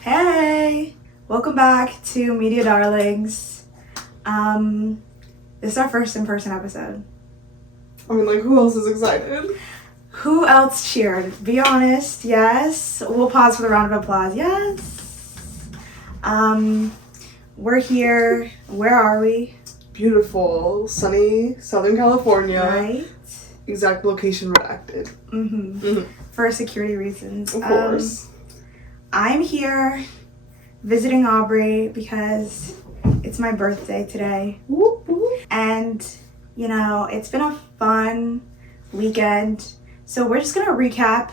Hey, welcome back to Media Darlings. This is our first in-person episode. I mean, like, who else is excited? Who else cheered? Be honest, yes. We'll pause for the round of applause, yes. We're here. Where are we? Beautiful, sunny Southern California. Right. Exact location redacted. For security reasons. Of course. I'm here visiting Aubrey because it's my birthday today. Whoop, whoop. And, you know, it's been a fun weekend. So we're just going to recap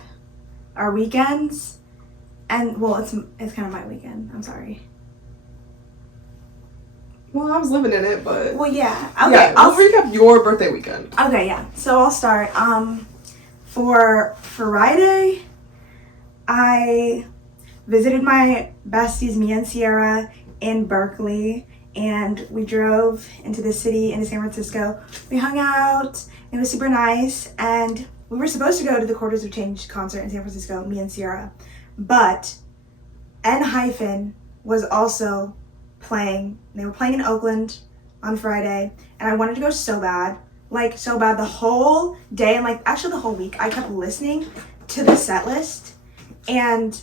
our weekends. And, well, it's kind of my weekend. I'm sorry. Well, I was living in it, but... Well, yeah. Okay, yeah, I'll recap your birthday weekend. Okay, yeah. So I'll start. For Friday, I visited my besties, Mia and Sierra, in Berkeley, and we drove into the city, into San Francisco. We hung out. It was super nice, and we were supposed to go to the Quarters of Change concert in San Francisco, me and Sierra, but N- was also playing. They were playing in Oakland on Friday, and I wanted to go so bad. Like, so bad. The whole day, and like, actually the whole week, I kept listening to the set list, and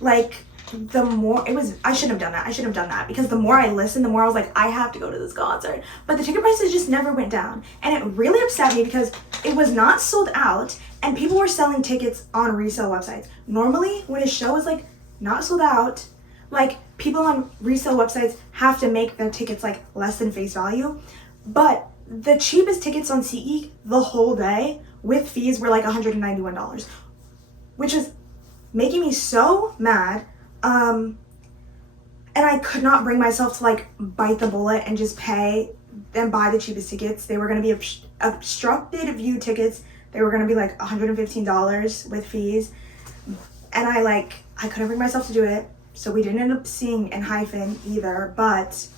like, the more it was, I shouldn't have done that, because the more I listened, the more I was like, I have to go to this concert. But the ticket prices just never went down, and it really upset me because it was not sold out, and people were selling tickets on resale websites. Normally, when a show is like not sold out, like, people on resale websites have to make their tickets like less than face value. But the cheapest tickets on SeatGeek the whole day with fees were like $191, which is making me so mad. And I could not bring myself to like bite the bullet and just pay and buy the cheapest tickets. They were going to be obstructed view tickets. They were going to be like $115 with fees. And I couldn't bring myself to do it. So we didn't end up seeing N- either, but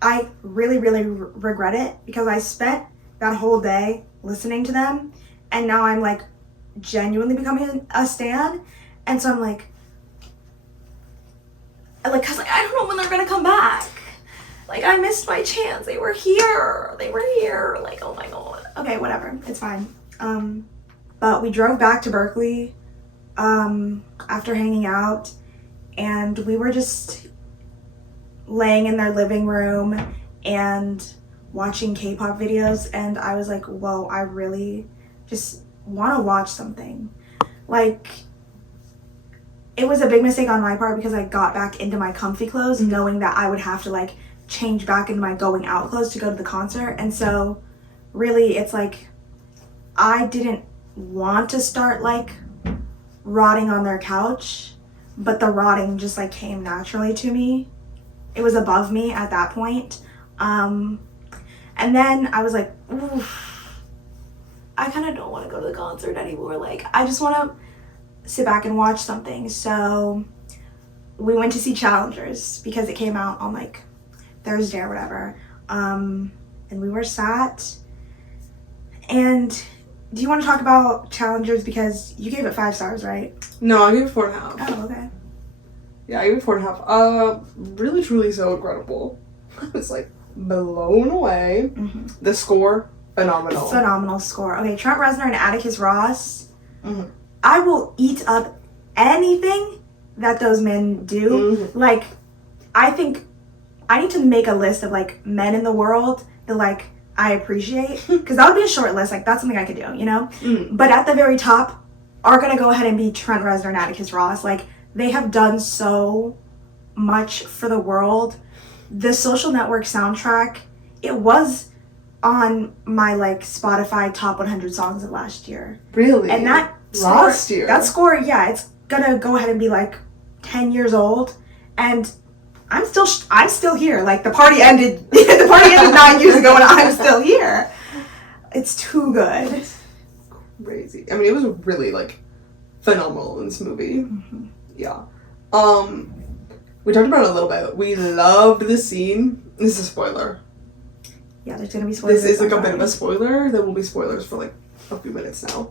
I really, really regret it because I spent that whole day listening to them, and now I'm like genuinely becoming a stan. And so I'm like, cause like, I don't know when they're gonna come back. Like, I missed my chance. They were here. Like, oh my god. Okay, whatever. It's fine. But we drove back to Berkeley after hanging out, and we were just laying in their living room and watching K-pop videos, and I was like, whoa, I really just want to watch something. Like, it was a big mistake on my part because I got back into my comfy clothes knowing that I would have to like change back into my going out clothes to go to the concert. And so really it's like I didn't want to start like rotting on their couch, but the rotting just like came naturally to me. It was above me at that point. And then I was like, oof, I kind of don't want to go to the concert anymore. Like, I just want to sit back and watch something. So we went to see Challengers because it came out on like Thursday or whatever. And we were sat. And do you want to talk about Challengers because you gave it 5 stars, right? No, I gave it 4.5. Oh, okay. Yeah, I gave it 4.5. Really, truly so incredible. I was like blown away. The score, phenomenal. Phenomenal score. Okay, Trent Reznor and Atticus Ross. I will eat up anything that those men do. Like, I think I need to make a list of like men in the world that like I appreciate, because that would be a short list. Like, that's something I could do, you know? But at the very top are gonna go ahead and be Trent Reznor and Atticus Ross. Like, they have done so much for the world. The Social Network soundtrack, it was on my like Spotify top 100 songs of last year. Really? And that last year. That score, yeah, it's gonna go ahead and be like 10 years old, and I'm still here. Like, the party ended 9 years ago, and I'm still here. It's too good. Crazy. I mean, it was really like phenomenal in this movie. Yeah. We talked about it a little bit. We loved the scene. This is a spoiler. Yeah, there's gonna be spoilers. This is like a bit of a spoiler. There will be spoilers for like a few minutes now.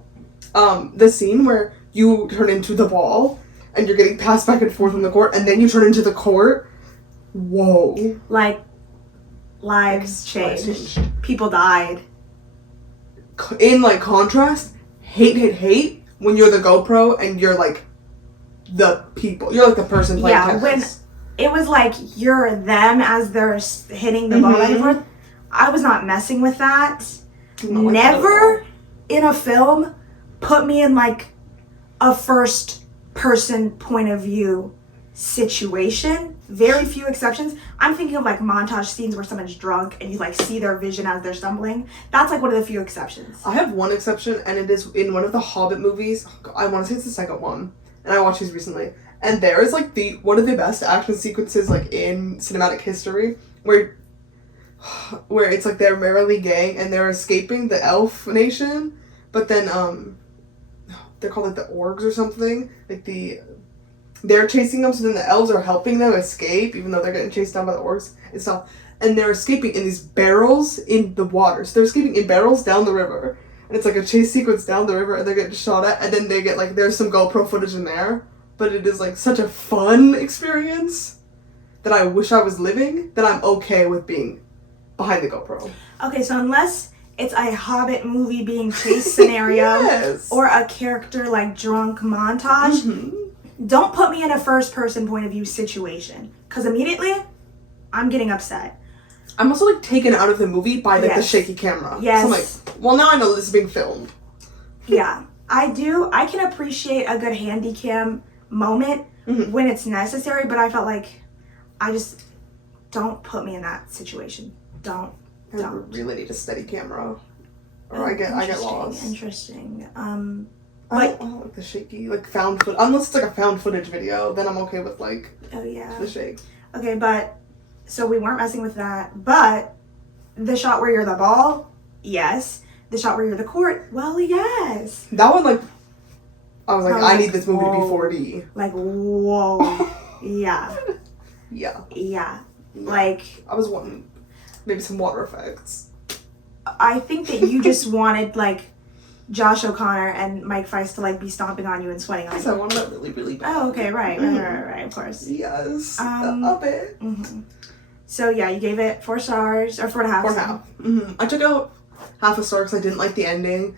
The scene where you turn into the ball and you're getting passed back and forth in the court, and then you turn into the court. Whoa. Like, lives changed. People died. In, like, contrast, hate when you're the GoPro and you're, like, the people. You're, like, the person playing tennis. When it was, like, you're them as they're hitting the ball back and forth, I was not messing with that. No, Never in a film put me in, like, a first-person point of view situation. Very few exceptions. I'm thinking of, like, montage scenes where someone's drunk and you, like, see their vision as they're stumbling. That's, like, one of the few exceptions. I have one exception, and it is in one of the Hobbit movies. I want to say it's the second one, and I watched these recently. And there is, like, one of the best action sequences, like, in cinematic history, where it's, like, they're merrily gang, and they're escaping the elf nation, but then, they're called, like, the orcs or something. Like, they're chasing them, so then the elves are helping them escape, even though they're getting chased down by the orcs and stuff. And they're escaping in these barrels in the water. So they're escaping in barrels down the river. And it's like a chase sequence down the river, and they're getting shot at, and then they get, like, there's some GoPro footage in there. But it is, like, such a fun experience that I wish I was living, that I'm okay with being behind the GoPro. Okay, so unless it's a Hobbit movie being chase scenario Yes. or a character, like, drunk montage, don't put me in a first-person point of view situation. Because immediately, I'm getting upset. I'm also, like, taken out of the movie by, like, the shaky camera. Yes. So I'm like, well, now I know this is being filmed. Yeah, I can appreciate a good handy cam moment when it's necessary, but I felt like don't put me in that situation. Don't. I really need a steady camera, or I get lost. Interesting. I don't like the shaky, like, found footage. Unless it's, like, a found footage video, then I'm okay with, like, the shake. Okay, but, so we weren't messing with that, but the shot where you're the ball, yes. The shot where you're the court, well, yes. That one, like, I was like, I need this movie to be whoa. 4D. Like, whoa. Yeah. Yeah. Like, I was wanting maybe some water effects. I think that you just wanted, like, Josh O'Connor and Mike Feist to, like, be stomping on you and sweating on you. Because I wanted that really, really bad. Oh, okay, right, of course. Yes, a bit. So, yeah, you gave it 4 stars, or 4.5. 4.5. I took out half a star because I didn't like the ending.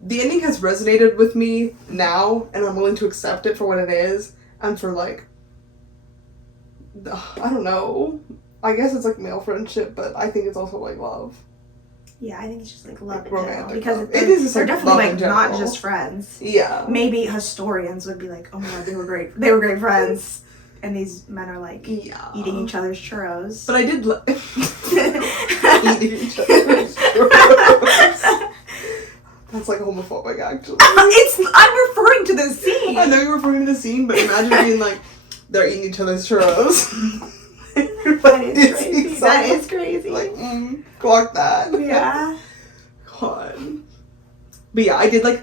The ending has resonated with me now, and I'm willing to accept it for what it is, and for, like, I don't know. I guess it's, like, male friendship, but I think it's also, like, love. Yeah, I think it's just, like, love in romantic general. Because love. they're definitely, like, not just friends. Yeah. Maybe historians would be like, oh my god, they were great. They were great friends. And these men are, like, eating each other's churros. But I did eating each other's churros. That's, like, homophobic, actually. I'm referring to the scene. I know you're referring to the scene, but imagine being, like, they're eating each other's churros. That is crazy. That is crazy. Like, clock that. Yeah. God. But yeah, I did, like,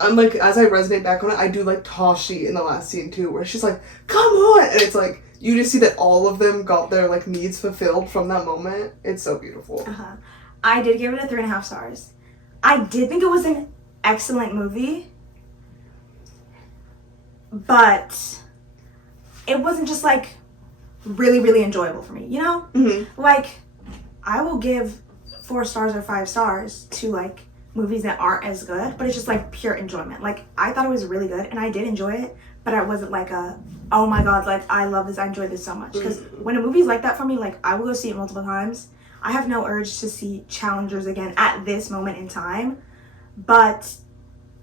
I'm like, as I resonate back on it, I do like Tashi in the last scene too, where she's like, come on! And it's like, you just see that all of them got their, like, needs fulfilled from that moment. It's so beautiful. I did give it a 3.5 stars. I did think it was an excellent movie, but it wasn't just, like, really, really enjoyable for me, you know? Like, I will give 4 stars or 5 stars to, like, movies that aren't as good, but it's just, like, pure enjoyment. Like, I thought it was really good, and I did enjoy it, but I wasn't like oh my god, like, I love this, I enjoyed this so much. Because when a movie's like that for me, like, I will go see it multiple times. I have no urge to see Challengers again at this moment in time, but,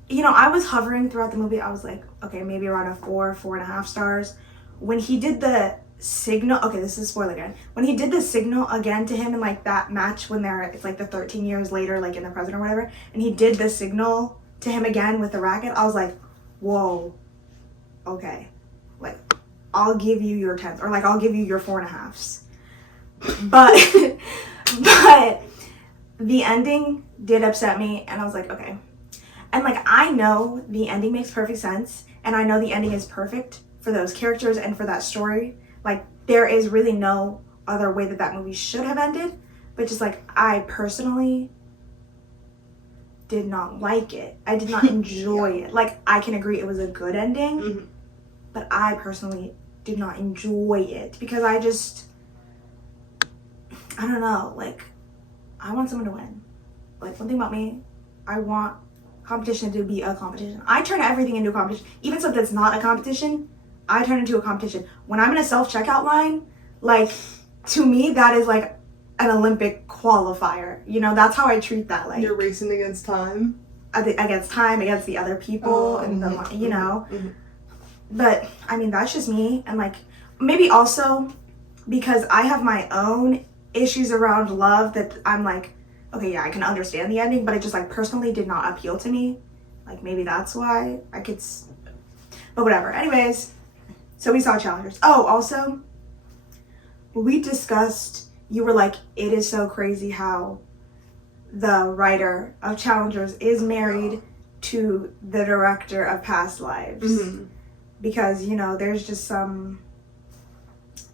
you know, I was hovering throughout the movie. I was like, okay, maybe around a 4.5 stars. When he did the signal, okay, this is a spoiler again. When he did the signal again to him in, like, that match when it's like the 13 years later, like, in the present or whatever, and he did the signal to him again with the racket, I was like, whoa, okay, like, I'll give you your 10s, or, like, I'll give you your 4.5s. But the ending did upset me, and I was like, okay. And, like, I know the ending makes perfect sense, and I know the ending is perfect for those characters and for that story. Like, there is really no other way that movie should have ended, but just, like, I personally did not like it. I did not enjoy it. Like, I can agree it was a good ending, but I personally did not enjoy it because I don't know, like, I want someone to win. Like, one thing about me, I want competition to be a competition. I turn everything into a competition. Even stuff that's not a competition, I turn into a competition. When I'm in a self-checkout line, like, to me, that is like an Olympic qualifier. You know, that's how I treat that. Like, you're racing against time? Against time, against the other people, and the, you know. But, I mean, that's just me. And, like, maybe also because I have my own issues around love that I'm like, okay, yeah, I can understand the ending, but it just, like, personally did not appeal to me. Like, maybe that's why I could, but whatever. Anyways, so we saw Challengers. Oh, also, we discussed, you were like, it is so crazy how the writer of Challengers is married to the director of Past Lives. Because, you know, there's just some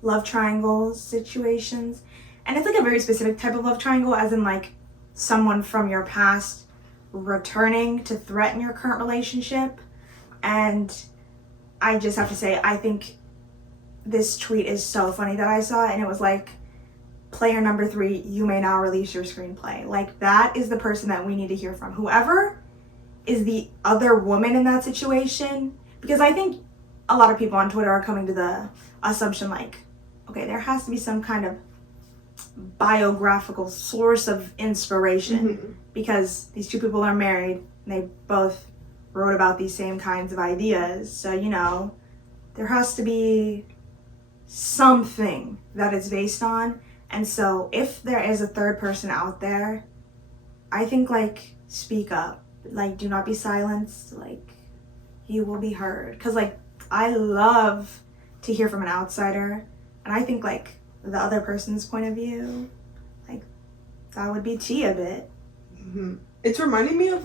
love triangle situations. And it's like a very specific type of love triangle, as in, like, someone from your past returning to threaten your current relationship. And I just have to say, I think this tweet is so funny that I saw, and it was like, player number 3, you may now release your screenplay. Like, that is the person that we need to hear from. Whoever is the other woman in that situation, because I think a lot of people on Twitter are coming to the assumption, like, okay, there has to be some kind of biographical source of inspiration because these two people are married and they both wrote about these same kinds of ideas. So, you know, there has to be something that it's based on. And so if there is a third person out there, I think, like, speak up. Like, do not be silenced. Like, you will be heard. Because, like, I love to hear from an outsider. And I think, like, the other person's point of view, like, that would be tea a bit. It's reminding me of,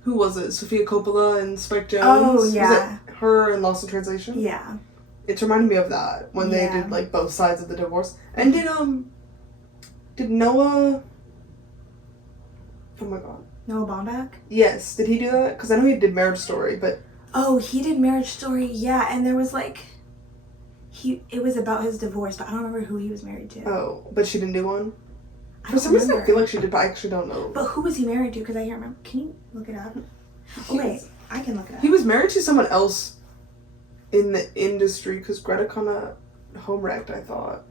who was it? Sofia Coppola and Spike Jonze? Oh, yeah. Was it her in Lost in Translation? Yeah. It's reminding me of that, when they did, like, both sides of the divorce. And did Noah... Oh my god. Noah Baumbach? Yes. Did he do that? Because I know he did Marriage Story, but... Oh, he did Marriage Story, yeah. And there was, like... It was about his divorce, but I don't remember who he was married to. Oh, but she didn't do one? For some reason, I feel like she did, but I actually don't know. But who was he married to? Because I can't remember. Can you look it up? Oh, wait. I can look it up. He was married to someone else in the industry, because Greta kind of home wrecked, I thought.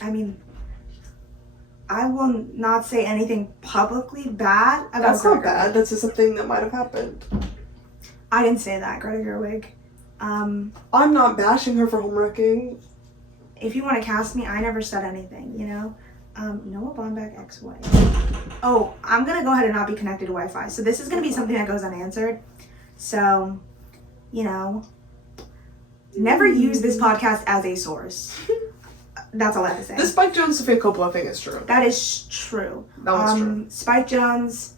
I mean, I will not say anything publicly bad about That's Greta not bad. Gerwig. That's just something that might have happened. I didn't say that, Greta Gerwig. I'm not bashing her for home wrecking. If you want to cast me, I never said anything, you know? Noah Baumbach ex-wife. Oh, I'm going to go ahead and not be connected to Wi-Fi. So this is going to be something that goes unanswered. So, you know, never use this podcast as a source. That's all I have to say. The Spike Jonze Sofia Coppola thing is true. That is true. That was true. Spike Jonze,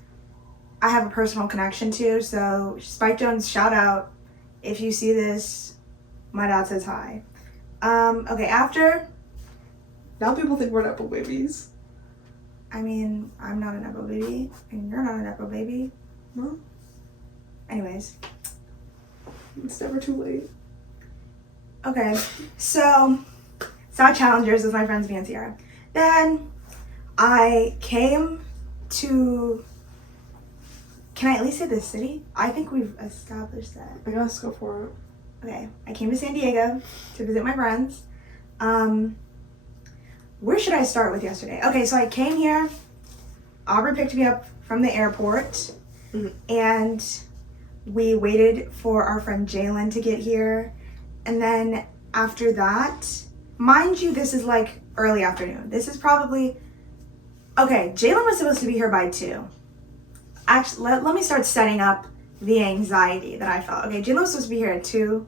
I have a personal connection to. So, Spike Jonze, shout out. If you see this, my dad says hi. Okay, after... Now people think we're Nepo babies. I mean, I'm not a Nepo baby, and you're not a Nepo baby. No. Anyways. It's never too late. Okay, so... saw Challengers with my friends Me and Sierra. Then, I came to... Can I at least say the city? I think we've established that. I guess go for it. Okay, I came to San Diego to visit my friends. Where should I start with yesterday? Okay, so I came here. Aubrey picked me up from the airport. And we waited for our friend Jalen to get here. And then after that, mind you, this is like early afternoon. This is probably... Okay, Jalen was supposed to be here by 2. Actually, let me start setting up the anxiety that I felt. Okay, Jalen was supposed to be here at 2.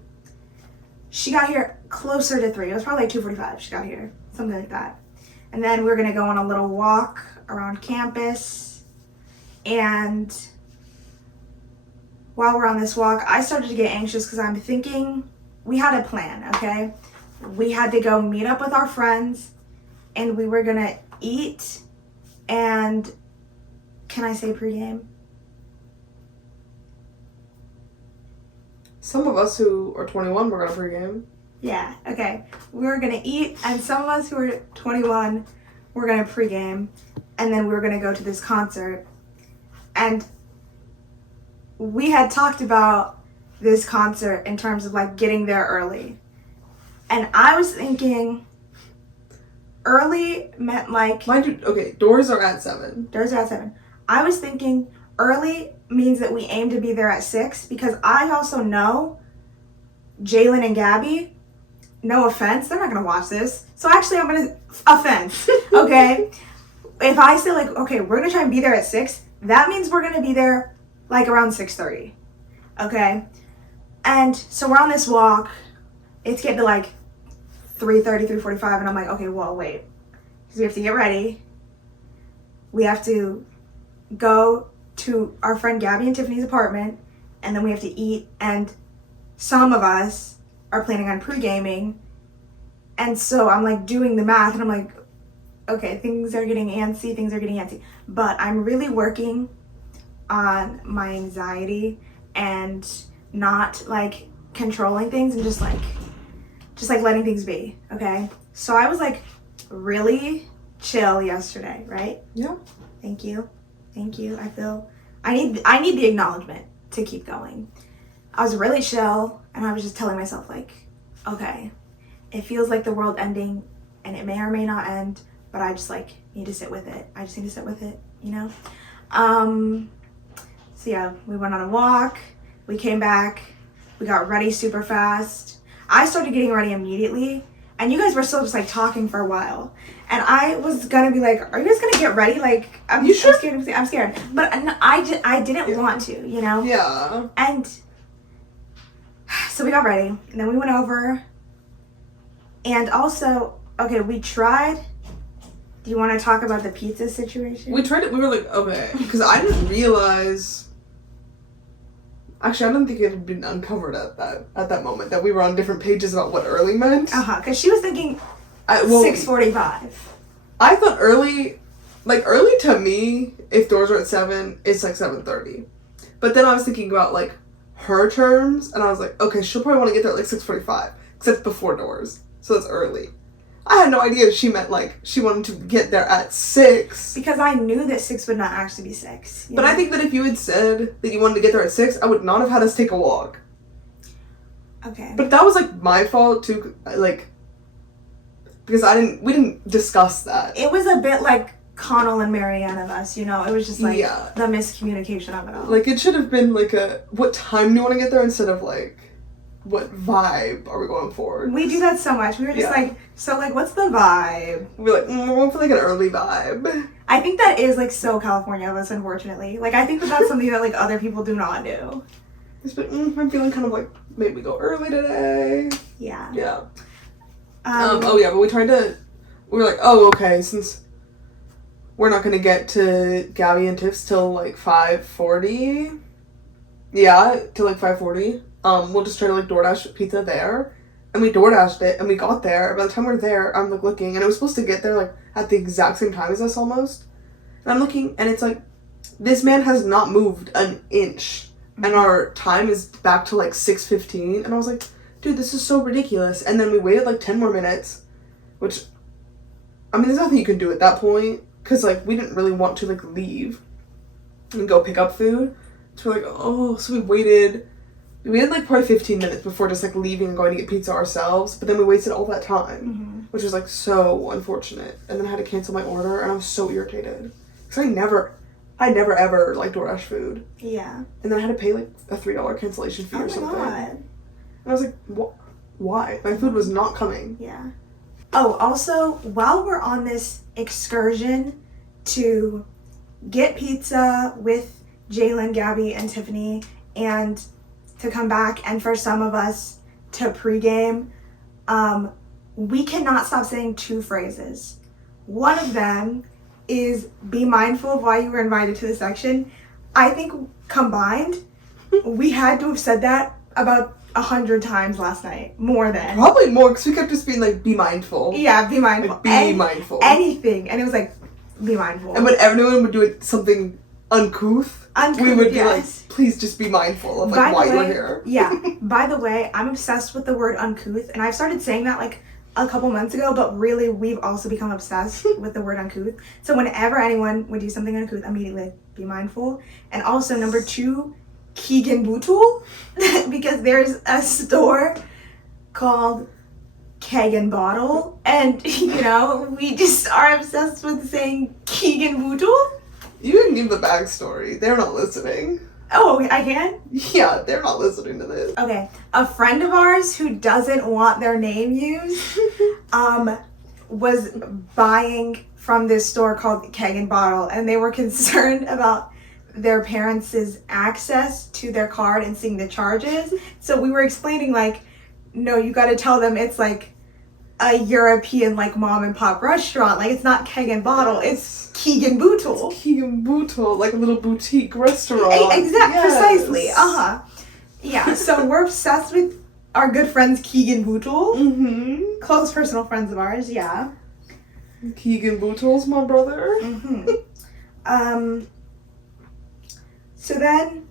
She got here closer to 3. It was probably like 2:45 she got here. Something like that. And then we were going to go on a little walk around campus. And while we're on this walk, I started to get anxious because I'm thinking we had a plan, okay? We had to go meet up with our friends and we were going to eat and Can I say pregame? Some of us who are 21 were gonna pregame. Yeah, okay. We were gonna eat, and some of us who were 21 were gonna pregame, and then we were gonna go to this concert. And we had talked about this concert in terms of like getting there early. And I was thinking early meant like... Mind you, okay, doors are at 7. Doors are at 7. I was thinking early means that we aim to be there at 6, because I also know Jalen and Gabby, no offense, they're not going to watch this. So actually I'm going to... Offense, okay? If I say like, okay, we're going to try and be there at 6, that means we're going to be there like around 6:30, okay? And so we're on this walk. It's getting to like 3:30, 3:45, and I'm like, okay, well, wait. Because we have to get ready. We have to go to our friend Gabby and Tiffany's apartment, and then we have to eat, and some of us are planning on pre-gaming. And so I'm like doing the math, and I'm like, okay, things are getting antsy. But I'm really working on my anxiety and not like controlling things and just like letting things be, okay? So I was like really chill yesterday, right? Yeah. Thank you. I feel I need the acknowledgement to keep going. I was really chill, and I was just telling myself like, okay, it feels like the world ending, and it may or may not end, but I just like need to sit with it. I just need to sit with it, you know? So yeah, we went on a walk, we came back, we got ready super fast. I started getting ready immediately, and you guys were still just like talking for a while. And I was gonna be like, are you guys gonna get ready? Like, You sure? I'm scared. But I didn't want to, you know? Yeah. And so we got ready, and then we went over, and also, okay, we tried. Do you want to talk about the pizza situation? We tried it. We were like, okay, because I didn't realize. Actually, I don't think it had been uncovered at that moment that we were on different pages about what early meant. Because she was thinking 6:45. I thought early to me, if doors are at 7, it's like 7:30. But then I was thinking about like her terms, and I was like, okay, she'll probably want to get there at like 6:45, because it's before doors, so that's early. I had no idea she meant like she wanted to get there at 6. Because I knew that 6 would not actually be 6. But I think that if you had said that you wanted to get there at 6, I would not have had us take a walk. Okay. But that was like my fault too, like, because we didn't discuss that. It was a bit like Connell and Marianne of us, you know? It was just like Yeah. the miscommunication of it all. Like, it should have been like what time do you want to get there, instead of like, what vibe are we going for? We do that so much. We were just like, so like, what's the vibe? We're like, we're going for like an early vibe. I think that is like so California of us, unfortunately. Like, I think that that's something that like other people do not do. Just like, I'm feeling kind of like, maybe go early today. Yeah. Yeah. Oh yeah, but we were like, oh, okay, since we're not gonna get to Gabby and Tiff's till like 5:40. Yeah, till like 5:40. We'll just try to like DoorDash pizza there. And we DoorDashed it, and we got there. By the time we were there, I'm like looking, and it was supposed to get there like at the exact same time as us almost. And I'm looking, and it's like, this man has not moved an inch, and our time is back to like 6:15. And I was like, dude, this is so ridiculous. And then we waited like 10 more minutes, which, I mean, there's nothing you can do at that point, because like we didn't really want to like leave and go pick up food. So we're like, oh, so we waited like probably 15 minutes before just like leaving and going to get pizza ourselves, but then we wasted all that time, which was like so unfortunate. And then I had to cancel my order, and I was so irritated, because I never ever like DoorDash food. Yeah. And then I had to pay like a $3 cancellation fee or something. God. And I was like, why? My food was not coming. Yeah. Oh, also, while we're on this excursion to get pizza with Jalen, Gabby, and Tiffany, and to come back, and for some of us to pregame, we cannot stop saying 2 phrases. One of them is be mindful of why you were invited to the section. I think combined, we had to have said that about 100 times last night. More than. Probably more, because we kept just being like, be mindful. Yeah, be mindful. Like, be mindful. Anything. And it was like, be mindful. And when everyone would do it something uncouth, Uncouth, we would be yes. like, please just be mindful of like why you're here. Yeah. By the way, I'm obsessed with the word uncouth, and I've started saying that like a couple months ago, but really we've also become obsessed with the word uncouth. So whenever anyone would do something uncouth, immediately be mindful. And also number 2, Keegan Bootel, because there's a store called Keg and Bottle, and you know, we just are obsessed with saying Keegan Bootel. You can give the backstory. They're not listening. Oh, I can? Yeah, they're not listening to this. Okay. A friend of ours who doesn't want their name used was buying from this store called Keg and Bottle, and they were concerned about their parents' access to their card and seeing the charges. So we were explaining like, no, you got to tell them it's like a European like mom and pop restaurant. Like it's not Keg and Bottle, it's Keegan Bootel. It's Keegan Bootel, like a little boutique restaurant. Precisely. Yeah, so we're obsessed with our good friends Keegan Bootel. Mm-hmm. Close personal friends of ours, yeah. Keegan Bootel's my brother. Mm-hmm. So then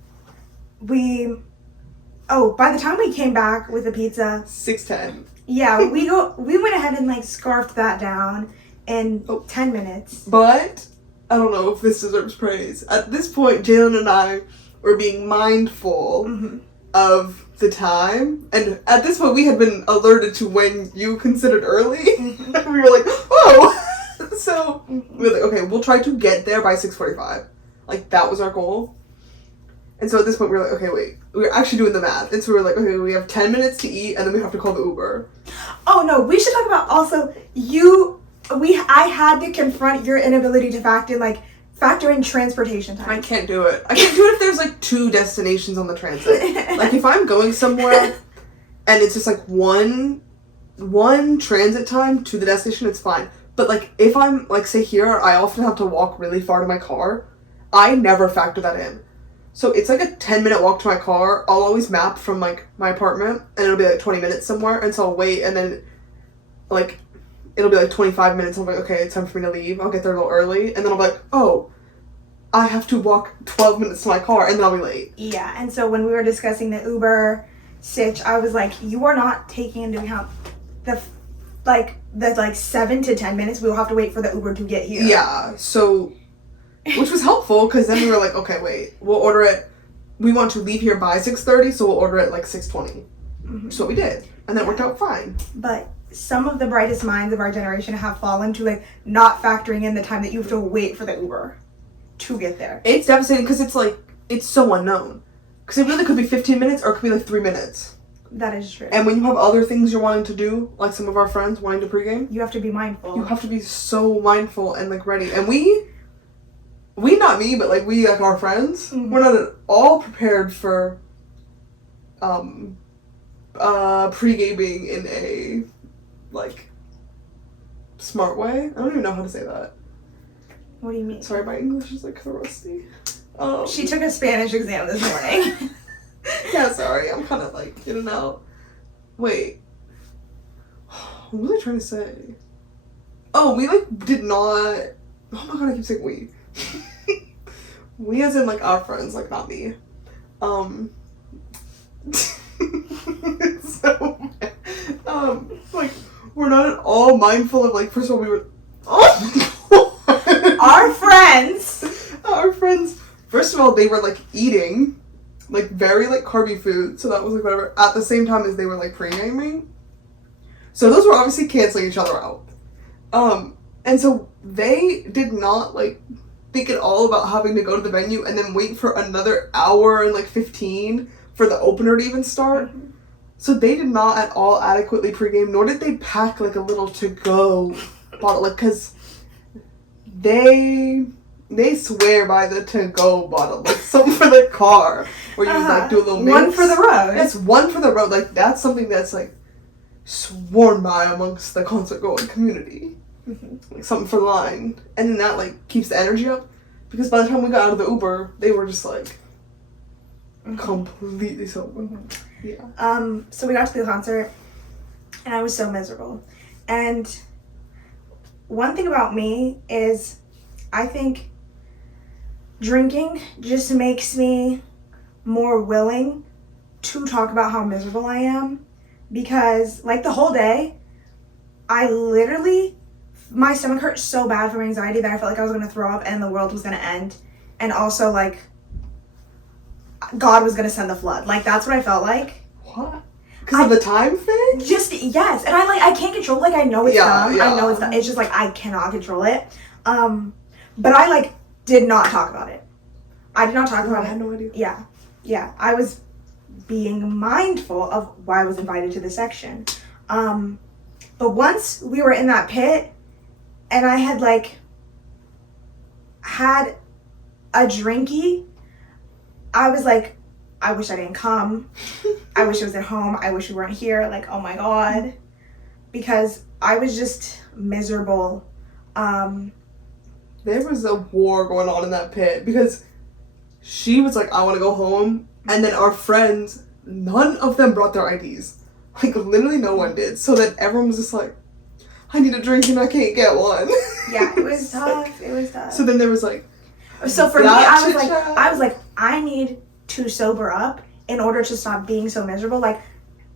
by the time we came back with the pizza, 6:10. yeah, we went ahead and like scarfed that down in 10 minutes. But I don't know if this deserves praise. At this point, Jalen and I were being mindful of the time, and at this point we had been alerted to when you considered early. We were like, oh! So we were like, okay, we'll try to get there by 6:45. Like that was our goal. And so at this point we were like, okay, wait, we were actually doing the math. And so we were like, okay, we have 10 minutes to eat, and then we have to call the Uber. Oh no, we should talk about also I had to confront your inability to factor in transportation time. I can't do it. I can't do it if there's like 2 destinations on the transit. Like if I'm going somewhere and it's just like one transit time to the destination, it's fine. But like if I'm like, say here, I often have to walk really far to my car. I never factor that in. So it's like a 10-minute walk to my car. I'll always map from like my apartment, and it'll be like 20 minutes somewhere, and so I'll wait, and then like it'll be like 25 minutes. I'm like, okay, it's time for me to leave. I'll get there a little early, and then I'll be like, oh, I have to walk 12 minutes to my car, and then I'll be late. Yeah, and so when we were discussing the Uber sitch, I was like, you are not taking into account the 7 to 10 minutes we will have to wait for the Uber to get here. Yeah, so, which was helpful, because then we were like, okay, wait, we'll order it. We want to leave here by 6:30, so we'll order it like 6:20. Which is what we did, and that worked out fine. But some of the brightest minds of our generation have fallen to like not factoring in the time that you have to wait for the Uber to get there. It's devastating because it's like, it's so unknown. Because it really could be 15 minutes or it could be like 3 minutes. That is true. And when you have other things you're wanting to do, like some of our friends wanting to pregame, you have to be mindful. You have to be so mindful and like ready. And we not me, but like we, like our friends, we're not at all prepared for pre-gaming in a like smart way. I don't even know how to say that. What do you mean? Sorry, my English is like kind of rusty. She took a Spanish exam this morning. Yeah, sorry, I'm kind of like in and out. Wait, what was I trying to say? Oh, we like did not. Oh my god, I keep saying we. We as in like our friends, like not me. So like we're not at all mindful of like, first of all, we were our friends, first of all, they were like eating like very like carby food, so that was like whatever, at the same time as they were like pre-gaming, so those were obviously canceling each other out. And so they did not like think at all about having to go to the venue and then wait for another hour and like 15 for the opener to even start. So they did not at all adequately pregame, nor did they pack like a little to-go bottle, like, because they swear by the to-go bottle, like something for the car, where you like do a little mix. One for the road. It's one for the road. Like that's something that's like sworn by amongst the concert going community. Like something for the line, and then that like keeps the energy up, because by the time we got out of the Uber, they were just like completely sober. Yeah. So we got to the concert, and I was so miserable. And one thing about me is, I think drinking just makes me more willing to talk about how miserable I am, because like the whole day, my stomach hurt so bad from anxiety that I felt like I was going to throw up and the world was going to end. And also, like, God was going to send the flood. Like, that's what I felt like. What? Because of the time thing? Yes. And I can't control it. Like, I know it's dumb. Yeah. I know it's dumb. It's just, like, I cannot control it. But I, like, did not talk about it. I did not talk about it. I had no idea. Yeah. I was being mindful of why I was invited to the section. But once we were in that pit and I had, like, had a drinky, I was like, I wish I didn't come. I wish I was at home. I wish we weren't here. Like, oh my God. Because I was just miserable. There was a war going on in that pit because she was like, I want to go home. And then our friends, none of them brought their IDs. Like, literally no one did. So then everyone was just like, I need a drink and I can't get one. Yeah, it was tough. It was tough. So then there was like... So for me, I was like, I need to sober up in order to stop being so miserable. Like,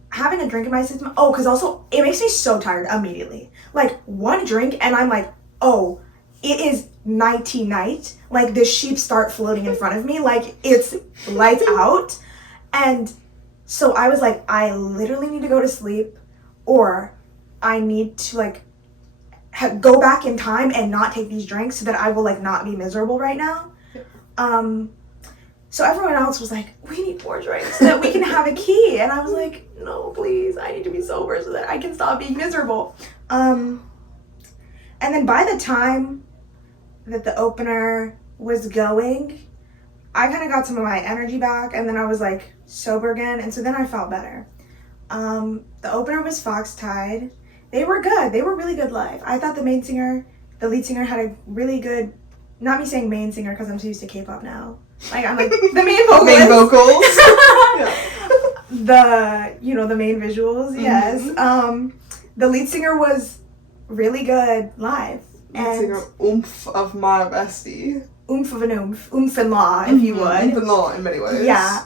having a drink in my system... Oh, because also, it makes me so tired immediately. Like, one drink and I'm like, oh, it is nighty-night. Like, the sheep start floating in front of me. Like, it's lights out. And... So I was like, I literally need to go to sleep, or I need to, like, go back in time and not take these drinks so that I will, like, not be miserable right now. So everyone else was like, we need more drinks so that we can have a key. And I was like, no, please, I need to be sober so that I can stop being miserable. And then by the time that the opener was going, I kind of got some of my energy back, and then I was, like, sober again, and so then I felt better. The opener was Foxtide. They were good. They were really good live. I thought the lead singer had a really good, not me saying main singer because I'm so used to K-pop now. Like, I'm like, the main vocals. Main vocals. Yeah. The main visuals, yes. The lead singer was really good live. Lead singer, oomph of my bestie. Oomph of an oomph in law, if you would. Oomph in law in many ways. Yeah,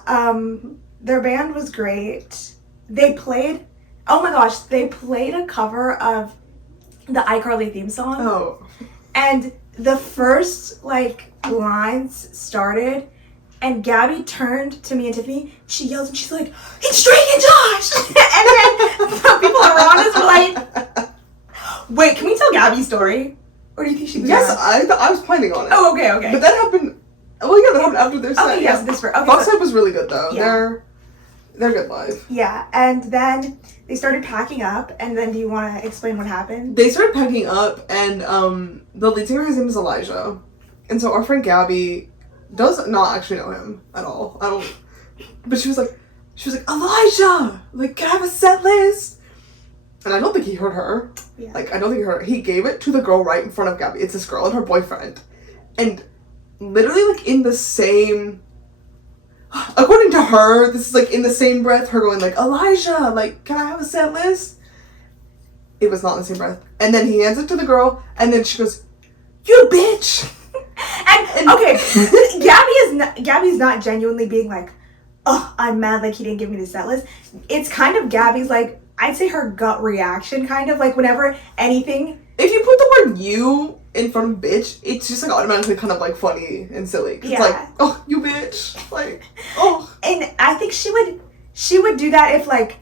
their band was great. They played a cover of the iCarly theme song. Oh. And the first, like, lines started, and Gabby turned to me and Tiffany, she yells, and she's like, it's Drake and Josh! And then the people around us were like, wait, can we tell Gabby's story? Or do you think she was Yes, I was planning on it. Oh, okay. But that happened... Well, yeah, that happened after their set. Okay, yes, this for... Okay, Foxside was really good, though. Yeah. They're good live. Yeah, and then they started packing up, and then do you want to explain what happened? They started packing up, and the lead singer, his name is Elijah. And so our friend Gabby does not actually know him at all. But she was like, Elijah! Like, can I have a set list? And I don't think he heard her. Yeah. Like, I don't think he heard her. He gave it to the girl right in front of Gabby. It's this girl and her boyfriend. And literally, like, in the same... According to her, this is, like, in the same breath, her going, like, Elijah, like, can I have a set list? It was not in the same breath. And then he hands it to the girl, and then she goes, you bitch! and okay, Gabby's not genuinely being like, oh, I'm mad, like, he didn't give me the set list. It's kind of Gabby's, like, I'd say her gut reaction, kind of, like, whenever anything... If you put the word you in front of bitch, it's just, like, automatically kind of, like, funny and silly. Yeah. It's like, oh, you bitch. Like, oh. And I think she would do that if, like,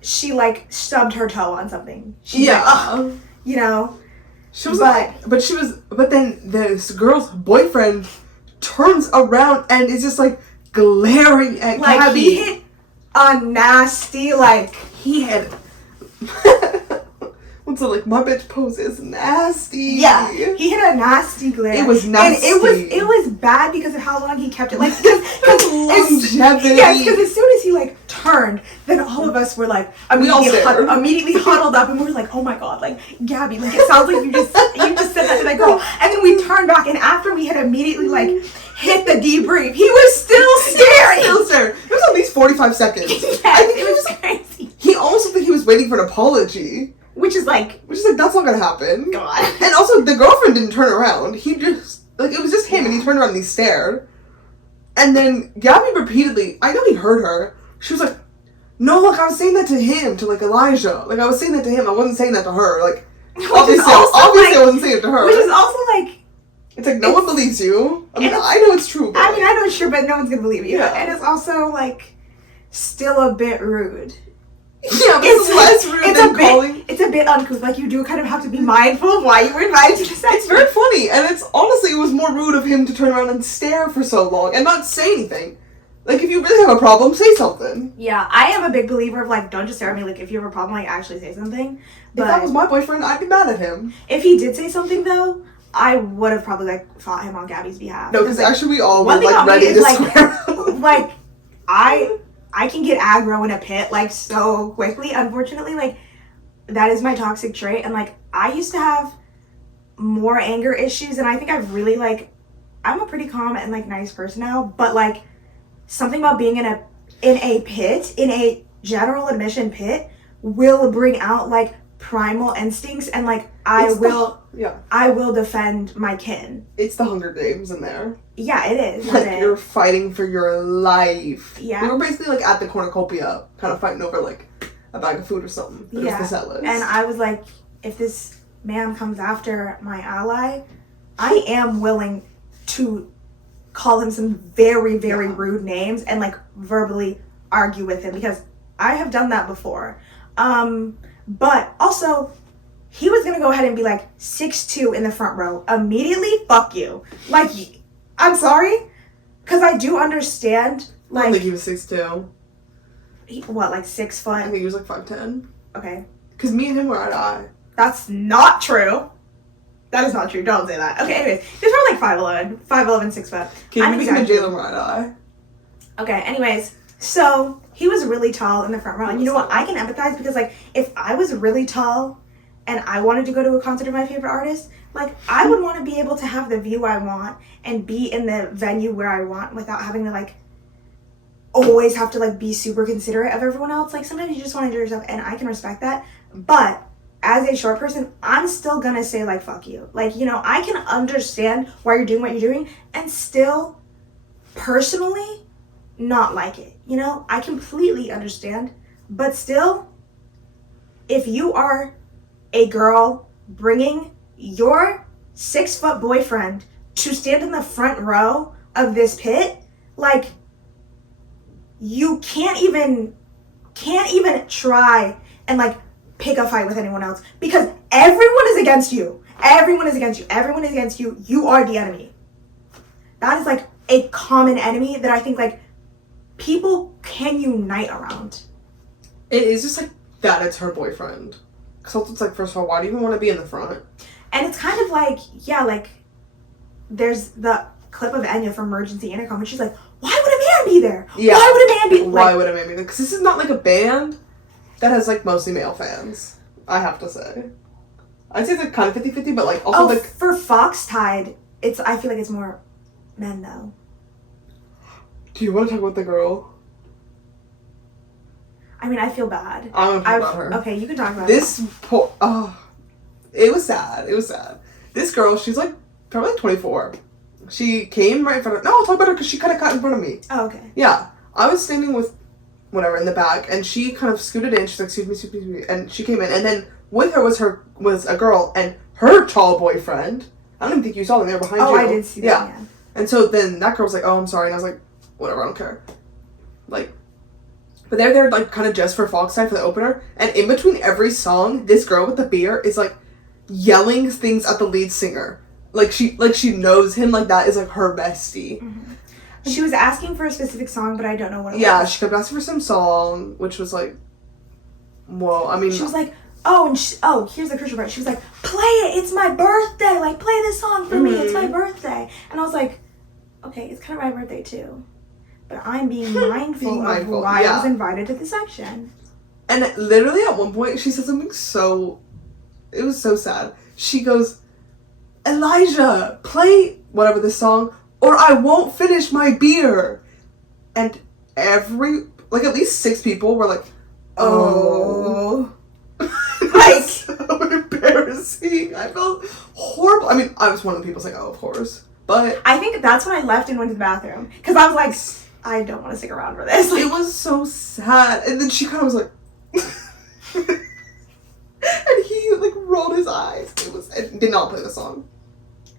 she, like, stubbed her toe on something. She'd Yeah. Like, oh, you know? She was but then this girl's boyfriend turns around and is just, like, glaring at like, Gabby. He hit a nasty, like... He had... What's it like? My bitch pose is nasty. Yeah, he hit a nasty glare. It was nasty. And it was bad because of how long he kept it. Like, because longevity. Yes, because as soon as he, like, turned, then all of us were, like, immediately huddled up, and we were like, oh my God, like, Gabby, like, it sounds like you just said that to that girl. And then we turned back, and after we had immediately, like, hit the debrief, he was still staring. It was at least 45 seconds. Yes, I think it was crazy. He almost looked like he was waiting for an apology. Which is like, that's not gonna happen. God. And also, the girlfriend didn't turn around. He just Like, it was just him, and he turned around and he stared. And then Gabby repeatedly, I know he heard her, she was like, no, look, I was saying that to him, to, like, Elijah. Like, I was saying that to him, I wasn't saying that to her. Like, obviously I wasn't saying it to her. Which is also, like... It's like, no one believes you. I mean, I know it's true, but... I mean, I know it's true, but no one's gonna believe you. Yeah. And it's also, like, still a bit rude. Yeah, but it's less rude than calling... It's a bit uncouth. Like, you do kind of have to be mindful of why you were invited to the sex. It's very funny, and it's, honestly, it was more rude of him to turn around and stare for so long and not say anything. Like, if you really have a problem, say something. Yeah, I am a big believer of, like, don't just stare at me. Like, if you have a problem, like, actually say something. But if that was my boyfriend, I'd be mad at him. If he did say something, though, I would have probably, like, fought him on Gabby's behalf. No, because like, actually we all were, like, ready to square up. Like, I can get aggro in a pit, like, so quickly. Unfortunately, like, that is my toxic trait. And, like, I used to have more anger issues, and I think I've really, like, I'm a pretty calm and, like, nice person now. But, like, something about being in a pit, in a general admission pit, will bring out, like, primal instincts, and, like, I will defend my kin. It's the Hunger Games in there. Yeah, it is. Like, you're fighting for your life. Yeah. We were basically, like, at the cornucopia, kind of fighting over, like, a bag of food or something. But it was the settlers. And I was like, if this man comes after my ally, I am willing to call him some very, very rude names and, like, verbally argue with him, because I have done that before. But also, he was gonna go ahead and be like 6'2" in the front row immediately. Fuck you. Like, I'm sorry, because I do understand. Like, I don't think he was 6'2". Like 6 foot? I think he was like 5'10". Okay. Because me and him were eye to eye. That's not true. That is not true. Don't say that. Okay, anyways. These were like 5'11", 6 foot. Okay, me and Jalen were eye to eye. Okay, anyways. So, he was really tall in the front row. And you know what? I can empathize, because, like, if I was really tall and I wanted to go to a concert of my favorite artist, like, I would want to be able to have the view I want and be in the venue where I want without having to, like, always have to, like, be super considerate of everyone else. Like, sometimes you just want to do yourself, and I can respect that. But as a short person, I'm still gonna say, like, fuck you. Like, you know, I can understand why you're doing what you're doing and still personally not like it. You know, I completely understand. But still, if you are a girl bringing your 6 foot boyfriend to stand in the front row of this pit, like, you can't even try and, like, pick a fight with anyone else, because everyone is against you. Everyone is against you. Everyone is against you. You are the enemy. That is, like, a common enemy that I think, like, people can unite around. It is just like that it's her boyfriend. Because also it's like, first of all, why do you even want to be in the front? And it's kind of like, yeah, like, there's the clip of Enya from Emergency Intercom, and she's like, why would a man be there? Yeah. Why would a man be... Why would a man be there? Because this is not like a band that has, like, mostly male fans, I have to say. I'd say it's, like, kind of 50-50, but, like, also, like... for Foxtide, I feel like it's more men, though. Do you want to talk about the girl? I mean, I feel bad. I don't feel about her. Okay, you can talk about this poor... Oh, it was sad. It was sad. This girl, she's, like, probably, like, 24. She came right in front of... No, I'll talk about her because she kind of got in front of me. Oh, okay. Yeah. I was standing with whatever in the back, and she kind of scooted in. She's like, excuse me, and she came in, and then with her was a girl and her tall boyfriend. I don't even think you saw them. They were behind you. Oh, I did see them, yeah. And so then that girl was like, oh, I'm sorry, and I was like, whatever, I don't care. Like, but they're there, like, kind of just for Foxtide for the opener, and in between every song, this girl with the beer is, like, yelling things at the lead singer. Like she knows him, like, that is, like, her bestie. Mm-hmm. She was asking for a specific song, but I don't know what it was. Yeah, she kept asking for some song, which was, like, whoa, I mean... She was like, here's the crucial part. She was like, play it, it's my birthday, like, play this song for me, it's my birthday. And I was like, okay, it's kind of my birthday, too. But I'm being mindful of why I was invited to the section. And literally at one point, she said something it was so sad. She goes, Elijah, play whatever this song, or I won't finish my beer. And at least 6 people were like, oh. Like, so embarrassing. I felt horrible. I mean, I was one of the people saying, oh, of course. But I think that's when I left and went to the bathroom. Because I was like, I don't want to stick around for this. it was so sad. And then she kind of was like... and he, like, rolled his eyes. It did not play the song.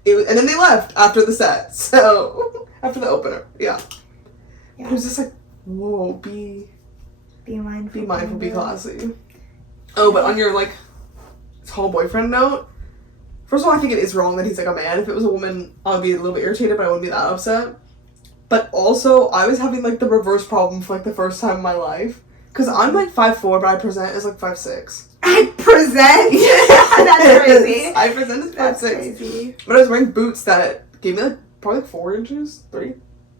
And then they left after the set. So, after the opener. Yeah. It was just like, whoa, be mindful, be classy. Oh, but on your, like, tall boyfriend note, first of all, I think it is wrong that he's, like, a man. If it was a woman, I'd be a little bit irritated, but I wouldn't be that upset. But also, I was having, like, the reverse problem for, like, the first time in my life. Because I'm, like, 5'4", but I present as, like, 5'6". I present? That's crazy. I present as 5'6". That's crazy. But I was wearing boots that gave me, like, probably, like, 4 inches, 3.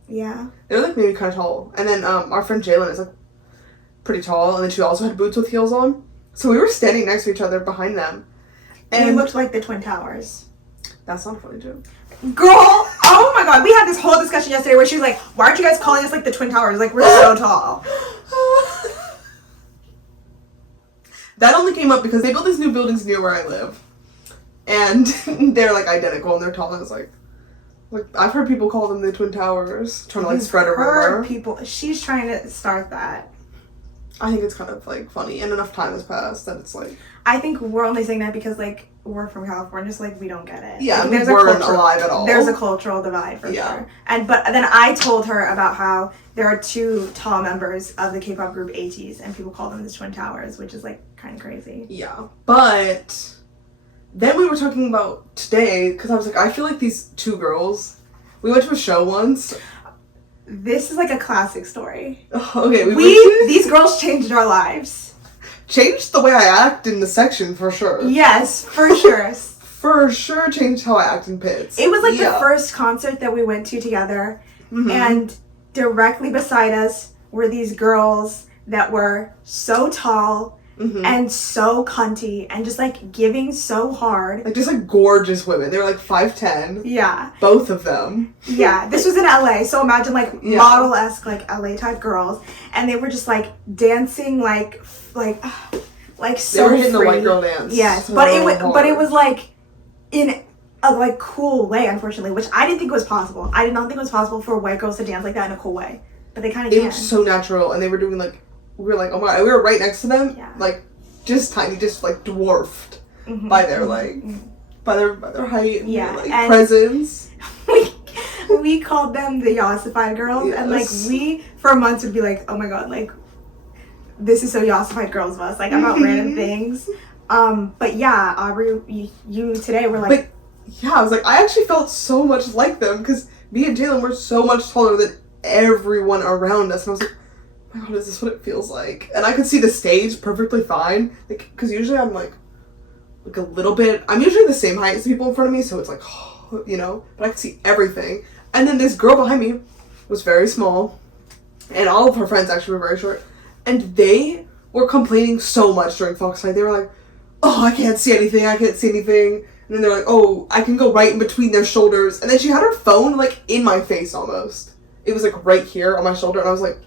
Yeah. They were, like, maybe kind of tall. And then our friend Jalen is, like, pretty tall. And then she also had boots with heels on. So we were standing next to each other behind them. And it looked like the Twin Towers. That's not a funny joke. Girl, oh my god. We had this whole discussion yesterday where she was like, why aren't you guys calling us like the Twin Towers? Like, we're so tall. That only came up because they built these new buildings near where I live. And they're, like, identical and they're tall. And it's like, I've heard people call them the Twin Towers. Trying to, like, spread a rumor. She's trying to start that. I think it's kind of, like, funny. And enough time has passed that it's, like... I think we're only saying that because, like, we're from California, so, like, we don't get it. Yeah, like, we weren't alive at all. There's a cultural divide, for sure. But then I told her about how there are 2 tall members of the K-pop group ATEEZ, and people call them the Twin Towers, which is, like, kind of crazy. Yeah. But then we were talking about today, because I was like, I feel like these 2 girls... We went to a show once... This is like a classic story. Okay, these girls changed our lives. Changed the way I act in the section, for sure. Yes, for sure. For sure changed how I act in pits. It was like the first concert that we went to together, and directly beside us were these girls that were so tall and so cunty and just like giving so hard. Like just like gorgeous women. They were like 5'10". Yeah. Both of them. Yeah. This was in LA, so imagine like model-esque like LA type girls, and they were just like dancing like so they were hitting free. the white girl dance. Yes, so but it was like in a like cool way, unfortunately, which I didn't think was possible. I did not think it was possible for white girls to dance like that in a cool way, but they kind of can. It was so natural, and they were doing like. We were like, oh my god, we were right next to them, like, just tiny, just, like, dwarfed by their, like, by their height and their, like, and presence. We called them the Yossified girls, and, like, we, for months, would be like, oh my god, like, this is so Yossified girls of us, like, about random things. But yeah, Aubrey, you today were like... But, yeah, I was like, I actually felt so much like them, because me and Jalen were so much taller than everyone around us, and I was like, oh my god, is this what it feels like? And I could see the stage perfectly fine. Like, because usually I'm like a little bit, I'm usually the same height as the people in front of me, so it's like, you know, but I could see everything. And then this girl behind me was very small, and all of her friends actually were very short, and they were complaining so much during Fox Night. They were like, oh, I can't see anything, And then they're like, oh, I can go right in between their shoulders. And then she had her phone, like, in my face almost. It was, like, right here on my shoulder, and I was like,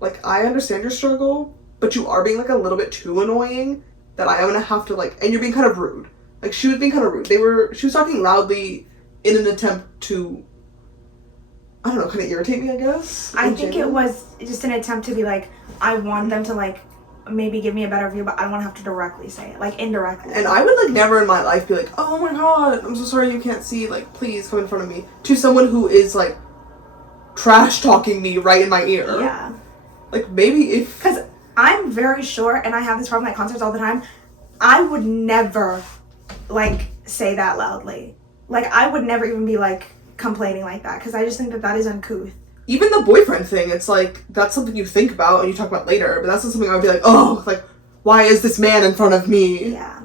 like, I understand your struggle, but you are being, like, a little bit too annoying that I am gonna have to, like, and you're being kind of rude. Like, she was being kind of rude. She was talking loudly in an attempt to, I don't know, kind of irritate me, I guess. I think it was just an attempt to be like, I want them to, like, maybe give me a better view, but I don't want to have to directly say it, like, indirectly. And I would, like, never in my life be like, oh my god, I'm so sorry you can't see, like, please come in front of me. To someone who is, like, trash talking me right in my ear. Yeah. Like, maybe if... Because I'm very short, and I have this problem at concerts all the time. I would never, like, say that loudly. Like, I would never even be, like, complaining like that, because I just think that is uncouth. Even the boyfriend thing, it's like, that's something you think about and you talk about later, but that's not something I would be like, oh, like, why is this man in front of me? Yeah.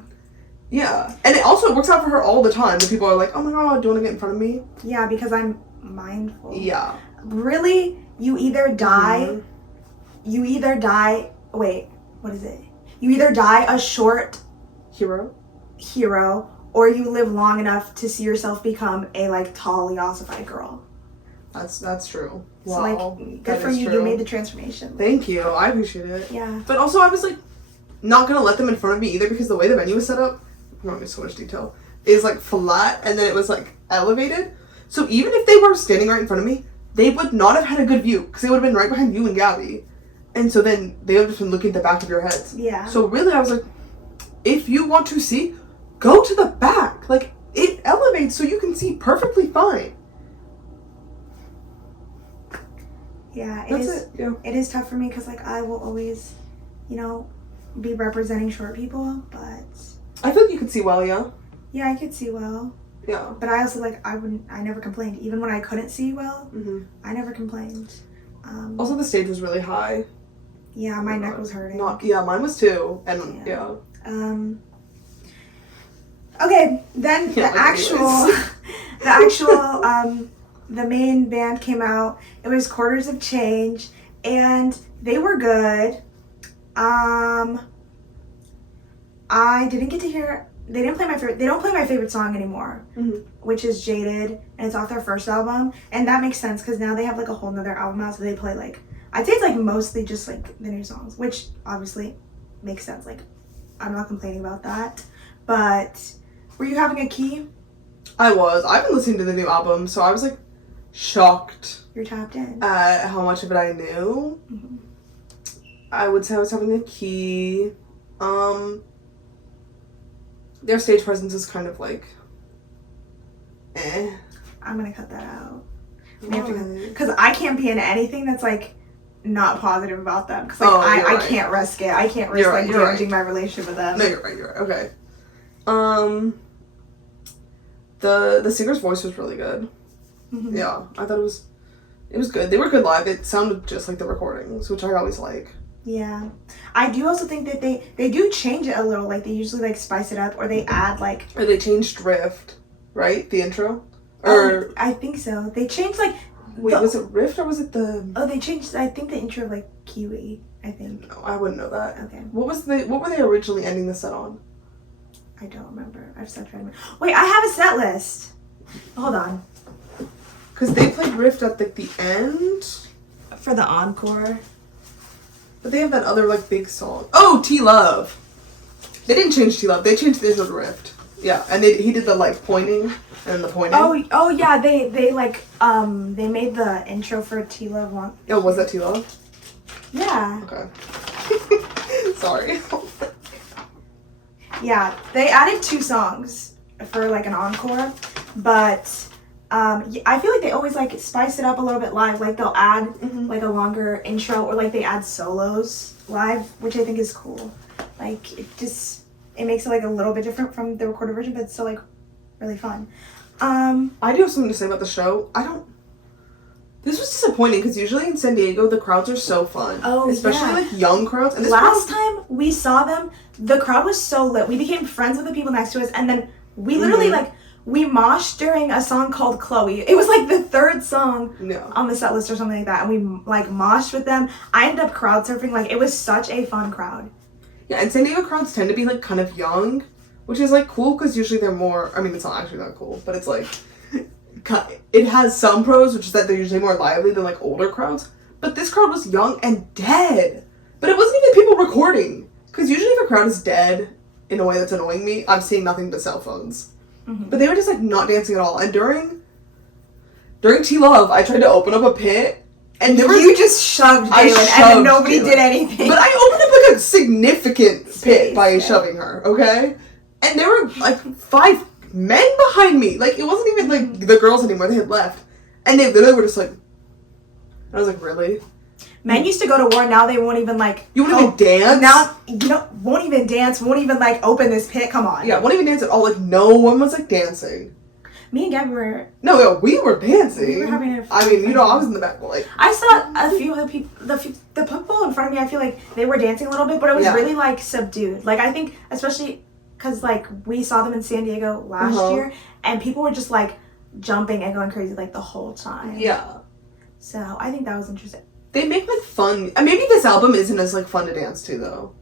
Yeah. And it also works out for her all the time. The people are like, oh my god, do you want to get in front of me? Yeah, because I'm mindful. Yeah. Really, you either die... You either die a short hero, or you live long enough to see yourself become a, like, tall, ossified girl. That's true. Wow. So, like, good for you. True. You made the transformation. Thank you. I appreciate it. Yeah. But also, I was, like, not gonna let them in front of me either, because the way the venue was set up, I'm not going into so much detail, is like flat and then it was like elevated. So even if they were standing right in front of me, they would not have had a good view because they would have been right behind you and Gabby. And so then they would have just been looking at the back of your heads. Yeah. So really I was like, if you want to see, go to the back. Like, it elevates so you can see perfectly fine. Yeah, Yeah. It is tough for me because, like, I will always, you know, be representing short people, but... I feel like you could see well, yeah? Yeah, I could see well. Yeah. But I also, like, I never complained. Even when I couldn't see well, I never complained. Also, the stage was really high. Yeah, my neck was hurting. Mine was too. And, yeah. Okay, then the main band came out. It was Quarters of Change, and they were good. I didn't get to hear. They don't play my favorite song anymore, which is Jaded, and it's off their first album, and that makes sense because now they have like a whole nother album out, so they play like, I'd say it's like mostly just like the new songs, which obviously makes sense. Like, I'm not complaining about that, but were you having a key? I was. I've been listening to the new album, so I was like shocked. You're tapped in. At how much of it I knew. I would say I was having a key. Their stage presence is kind of like, I'm gonna cut that out. Because I can't be in anything that's like not positive about them. Because like I can't risk it. I can't risk like damaging my relationship with them. No, you're right. Okay. The singer's voice was really good. Yeah, I thought it was good. They were good live. It sounded just like the recordings, which I always like. Yeah. I do also think that they do change it a little. Like, they usually, like, spice it up, or they add, like... Or they changed Rift, right? The intro? Or... I think so. They changed, like... Wait, was it Rift, or was it the... Oh, they changed, I think, the intro of, like, Kiwi, I think. No, I wouldn't know that. Okay. What were they originally ending the set on? I don't remember. I've stopped trying to remember. Wait, I have a set list. Hold on. Because they played Rift at, like, the end? For the encore. But they have that other, like, big song. Oh, T-Love. They didn't change T-Love. They changed the intro to Rift. Yeah, and he did the, like, pointing and the pointing. Oh yeah, they they made the intro for T-Love one. Oh, was that T-Love? Yeah. Okay. Sorry. Yeah, they added 2 songs for, like, an encore, but... I feel like they always like spice it up a little bit live. Like, they'll add like a longer intro, or like they add solos live, which I think is cool. Like, it makes it like a little bit different from the recorded version, but it's still like really fun. I do have something to say about the show. This was disappointing because usually in San Diego the crowds are so fun. Oh, especially like young crowds. And last time we saw them, the crowd was so lit. We became friends with the people next to us, and then we literally like. We moshed during a song called Chloe. It was like the 3rd song on the set list or something like that. And we like moshed with them. I ended up crowd surfing. Like, it was such a fun crowd. Yeah, and San Diego crowds tend to be like kind of young, which is like cool because usually they're more, I mean, it's not actually that cool, but it's like, it has some pros, which is that they're usually more lively than like older crowds. But this crowd was young and dead. But it wasn't even people recording. Because usually if a crowd is dead in a way that's annoying me, I'm seeing nothing but cell phones. But they were just like not dancing at all. And during T-Love, I tried to open up a pit, and you just shoved Jalen, and then nobody did anything. But I opened up like a significant pit by shoving her. Okay, and there were like 5 men behind me. Like, it wasn't even like the girls anymore. They had left, and they literally were just like. I was like, really? Men used to go to war. Now they won't even like. You won't even dance. Now won't even dance. Won't even like open this pit. Come on. Yeah, won't even dance at all. Like, no one was like dancing. Me and Gabby were. No, we were dancing. We were having a. I mean, I was in the back, but like. I saw a few of the people. The people in front of me. I feel like they were dancing a little bit, but it was really like subdued. Like, I think especially because like we saw them in San Diego last year, and people were just like jumping and going crazy like the whole time. Yeah. So I think that was interesting. They make like fun. Maybe this album isn't as like fun to dance to though.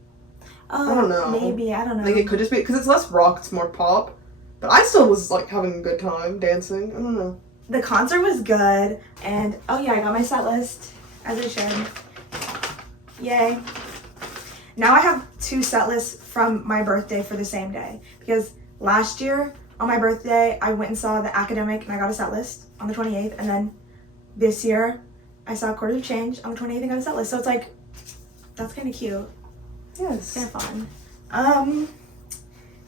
I don't know. Maybe, I don't know. Like, it could just be because it's less rock, it's more pop. But I still was like having a good time dancing. I don't know. The concert was good, and I got my set list as I should. Yay! Now I have 2 set lists from my birthday for the same day because last year on my birthday, I went and saw The Academic, and I got a set list on the 28th. And then this year, I saw Quarters of Change on the 28th and got a set list. So it's like, that's kind of cute. Yes. It's kind of fun.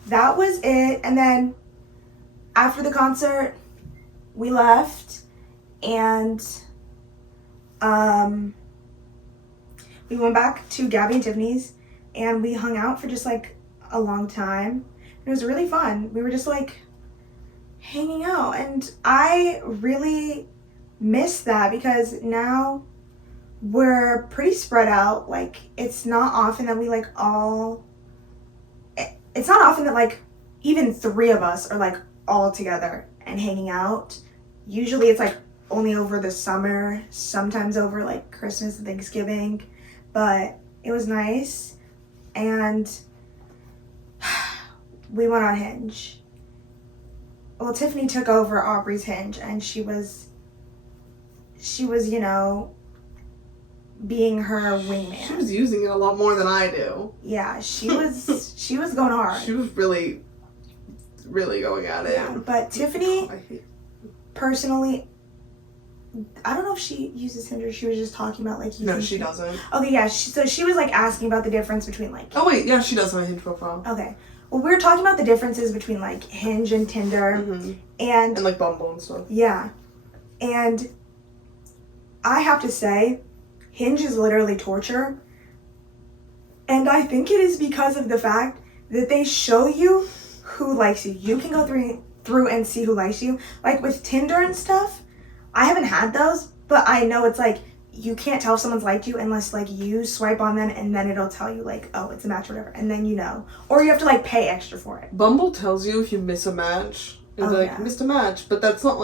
That was it. And then after the concert, we left, and we went back to Gabby and Tiffany's, and we hung out for just like a long time. It was really fun. We were just like hanging out, and I really miss that because now we're pretty spread out. Like, it's not often that we like all, it's not often that like even 3 of us are like all together and hanging out. Usually it's like only over the summer, sometimes over like Christmas and Thanksgiving, but it was nice. And we went on Hinge. Well, Tiffany took over Aubrey's Hinge, and she was, you know, being her wingman. She was using it a lot more than I do. Yeah, she was going hard. She was really going at it. Yeah, but Tiffany, personally, I don't know if she uses Hinge or she was just talking about like using. No, she doesn't. Okay, yeah. So she was like asking about the difference between like. Oh wait, yeah, she does have a Hinge profile. Okay, well, we were talking about the differences between like Hinge and Tinder, and like Bumble and stuff. Yeah, and I have to say, Hinge is literally torture, and I think it is because of the fact that they show you who likes you. You can go through and see who likes you. Like with Tinder and stuff, I haven't had those, but I know it's like you can't tell if someone's liked you unless like you swipe on them and then it'll tell you like, oh, it's a match or whatever, and then you know. Or you have to like pay extra for it. Bumble tells you if you miss a match. It's missed a match, but that's not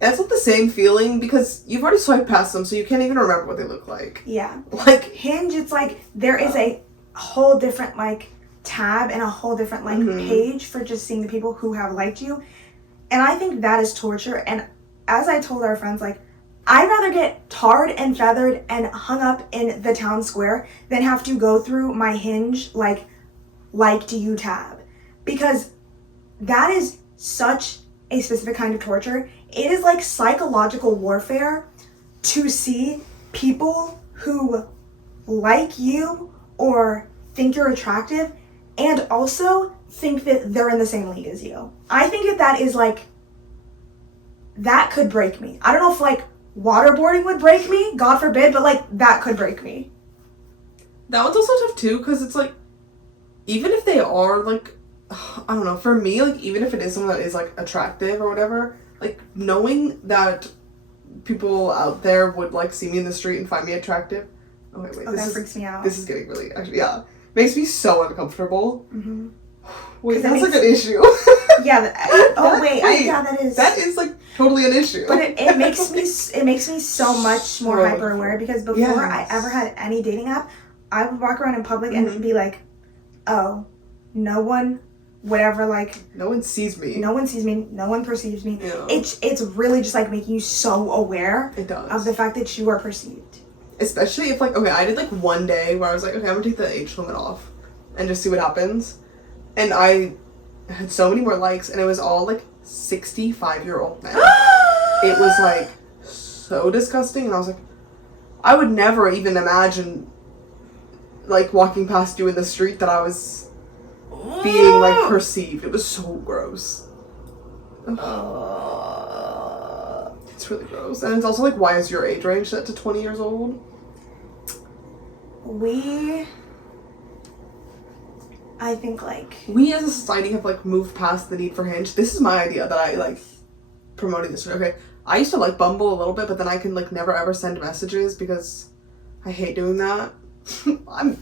the same feeling because you've already swiped past them, so you can't even remember what they look like. Yeah. Like Hinge, it's like there is a whole different like tab and a whole different like page for just seeing the people who have liked you. And I think that is torture. And as I told our friends, like, I'd rather get tarred and feathered and hung up in the town square than have to go through my Hinge liked you tab. Because that is such a specific kind of torture. It is like psychological warfare to see people who like you or think you're attractive and also think that they're in the same league as you. I think that is like, that could break me. I don't know if like waterboarding would break me, God forbid, but like that could break me. That one's also tough too, because it's like, even if they are like, I don't know, for me, like even if it is someone that is like attractive or whatever, like knowing that people out there would like see me in the street and find me attractive. Oh wait, that freaks me out. This is getting really, actually, yeah. Makes me so uncomfortable. Mm-hmm. Wait, that's like an issue. Yeah. That is. That is like totally an issue. But it makes me so much more hyper aware because before I ever had any dating app, I would walk around in public and be like, oh, no one would ever like. No one sees me. No one sees me. No one perceives me. Yeah. It's really just like making you so aware. It does. Of the fact that you are perceived. Especially if like, okay, I did like one day where I was like, okay, I'm gonna take the age limit off and just see what happens. And I had so many more likes, and it was all like 65-year-old men. It was like so disgusting, and I was like, I would never even imagine like walking past you in the street that I was being like perceived. It was so gross. It's really gross. And it's also like, why is your age range set to 20 years old? I think like we as a society have like moved past the need for Hinge. This is my idea that I like promoting this. Okay, I used to like Bumble a little bit, but then I can like never ever send messages because I hate doing that. I'm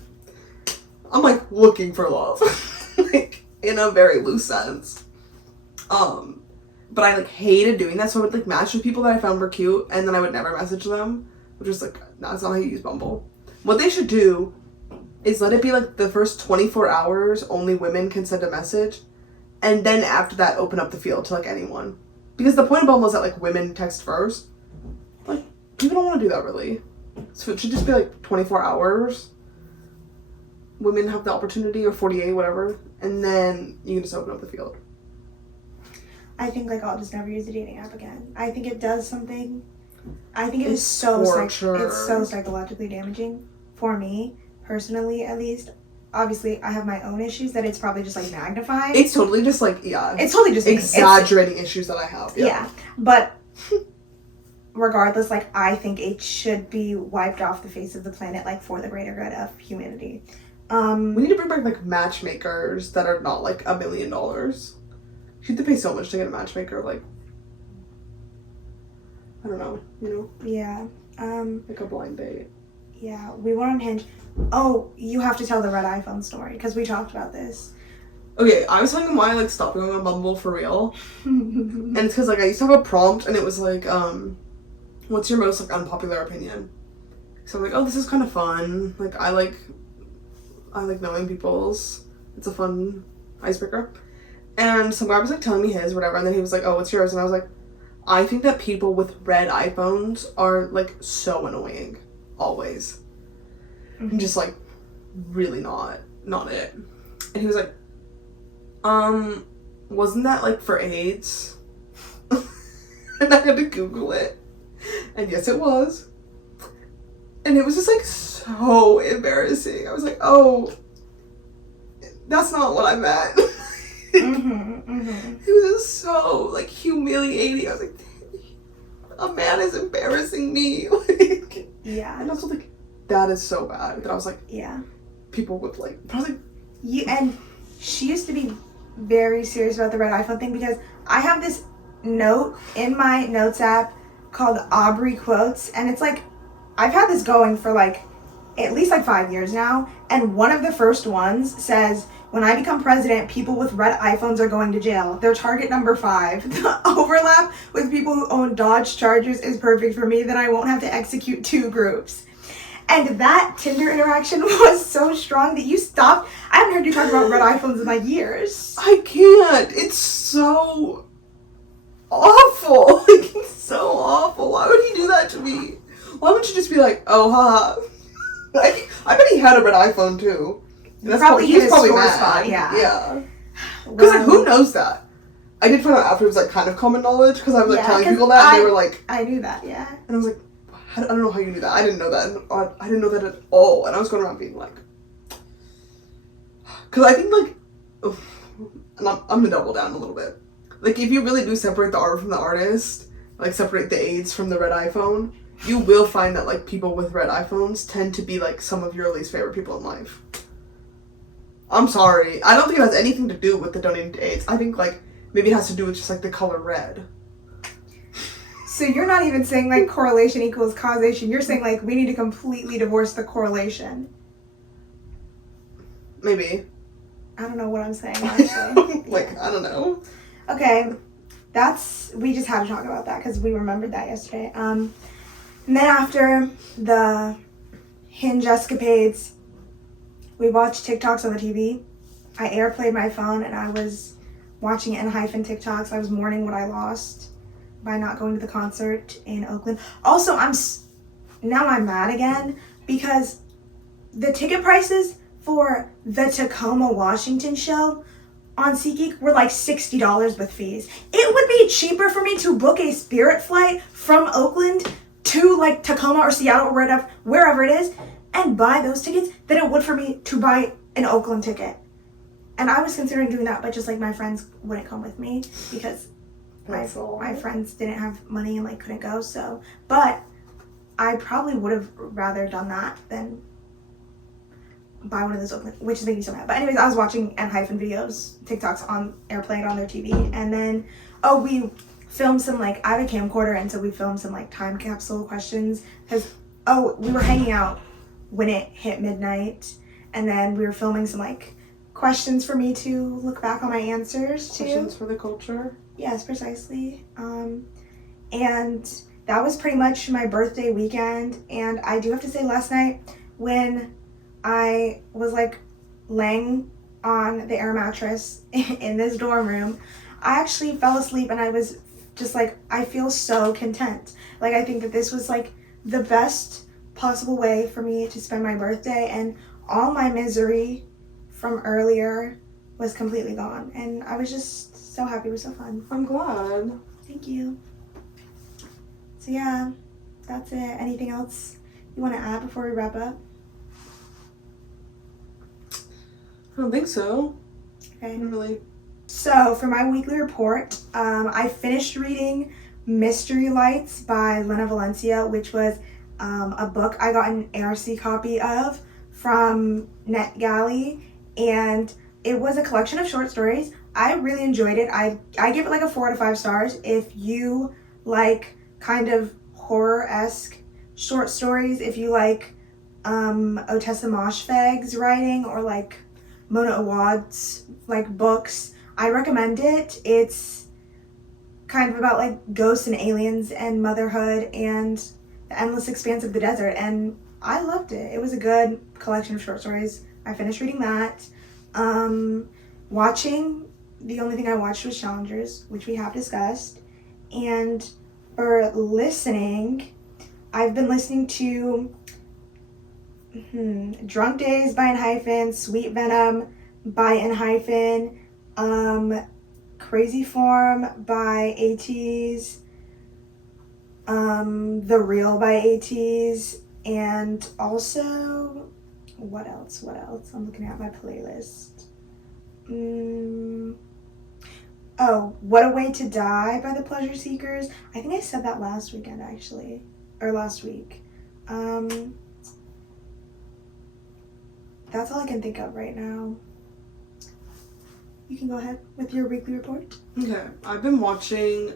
like looking for love, like in a very loose sense. But I like hated doing that, so I would like match with people that I found were cute, and then I would never message them, which was like, that's not how you use Bumble. What they should do is let it be like the first 24 hours only women can send a message, and then after that open up the field to like anyone. Because the point of Bumble is that like women text first. Like, people don't want to do that really. So it should just be like 24 hours. Women have the opportunity, or 48, whatever, and then you can just open up the field. I think, like, I'll just never use a dating app again. I think it does something. I think It's it's so torture. psychologically damaging for me, personally, at least. Obviously, I have my own issues that it's probably just, like, magnifying. It's totally just, like, yeah. It's totally just exaggerating issues that I have. Yeah. But regardless, like, I think it should be wiped off the face of the planet, like, for the greater good of humanity. We need to bring back, like, matchmakers that are not, like, $1 million. You have to pay so much to get a matchmaker, like, I don't know, you know? Yeah. Like a blind date. Yeah, we went on Hinge. Oh, you have to tell the red iPhone story, because we talked about this. Okay, I was telling him why I, like, stopped going on Bumble for real. And it's because, like, I used to have a prompt, and it was, like, what's your most, like, unpopular opinion? So I'm like, oh, this is kind of fun. Like, I like knowing people's. It's a fun icebreaker. And some guy was, like, telling me his, whatever, and then he was like, oh, what's yours? And I was like, I think that people with red iPhones are, like, so annoying. Always. And just, like, really not it. And he was like, wasn't that, like, for AIDS? And I had to Google it. And yes, it was. And it was just, like, so embarrassing. I was like, oh, that's not what I meant. It was just so, like, humiliating. I was like, a man is embarrassing me. Like, yeah. And I was like, that is so bad. That I was like, yeah. People would, like, I was like, and she used to be very serious about the red iPhone thing, because I have this note in my notes app called Aubrey Quotes, and it's like, I've had this going for, like, at least, like, 5 years now, and one of the first ones says, when I become president, people with red iPhones are going to jail. They're target number 5. The overlap with people who own Dodge Chargers is perfect for me, then I won't have to execute 2 groups. And that Tinder interaction was so strong that you stopped. I haven't heard you talk about red iPhones in, like, years. I can't. It's so awful. Like, it's so awful. Why would he do that to me? Why would you just be like, oh, haha. I bet he had a red iPhone, too. That's probably his probably sore mad. spot, yeah. Yeah. Because, like, who knows that? I did find out after it was, like, kind of common knowledge, because I was, like, telling people that, and they were like... I knew that, yeah. And I was like, I don't know how you knew that. I didn't know that. I didn't know that at all. And I was going around being like... Because I think, like... And I'm going to double down a little bit. Like, if you really do separate the art from the artist, like, separate the AIDS from the red iPhone, you will find that, like, people with red iPhones tend to be, like, some of your least favorite people in life. I'm sorry. I don't think it has anything to do with the donating to AIDS. I think, like, maybe it has to do with just, like, the color red. So you're not even saying, like, correlation equals causation. You're saying, like, we need to completely divorce the correlation. Maybe. I don't know what I'm saying, actually. Like, I don't know. Okay. We just had to talk about that because we remembered that yesterday. And then after the Hinge escapades, we watched TikToks on the TV. I airplayed my phone and I was watching NHypen TikToks. I was mourning what I lost by not going to the concert in Oakland. Also, now I'm mad again because the ticket prices for the Tacoma, Washington show on SeatGeek were like $60 with fees. It would be cheaper for me to book a Spirit flight from Oakland to, like, Tacoma or Seattle or wherever it is and buy those tickets than it would for me to buy an Oakland ticket. And I was considering doing that, but just, like, my friends wouldn't come with me because my friends didn't have money and, like, couldn't go. So, but I probably would have rather done that than buy one of those Oakland, which is making me so mad. But anyways, I was watching NHypen videos, TikToks on airplane on their TV, and then we filmed some, like, I have a camcorder, and so we filmed some, like, time capsule questions because we were hanging out when it hit midnight, and then we were filming some, like, questions for me to look back on my answers to. Questions for the culture? Yes, precisely. And that was pretty much my birthday weekend, and I do have to say last night when I was, like, laying on the air mattress in this dorm room, I actually fell asleep and I was just, like, I feel so content. Like, I think that this was, like, the best possible way for me to spend my birthday, and all my misery from earlier was completely gone. And I was just so happy. It was so fun. I'm glad. Thank you. So yeah, that's it. Anything else you want to add before we wrap up? I don't think so. Okay. Not really. So for my weekly report, I finished reading Mystery Lights by Lena Valencia, which was a book I got an ARC copy of from NetGalley, and it was a collection of short stories. I really enjoyed it. I give it like a 4 out of 5 stars. If you like kind of horror-esque short stories, if you like Otessa Moshfegh's writing or like Mona Awad's like books, I recommend it. It's kind of about like ghosts and aliens and motherhood and the endless expanse of the desert, and I loved it. It was a good collection of short stories. I finished reading that. Watching, the only thing I watched was Challengers, which we have discussed. And for listening, I've been listening to Drunk Days by Hyphen, Sweet Venom by Hyphen, Crazy Form by ATs, The Real by ATs, and also, what else? I'm looking at my playlist. What a Way to Die by The Pleasure Seekers. I think I said that last weekend, actually. Or last week. That's all I can think of right now. You can go ahead with your weekly report. Okay, I've been watching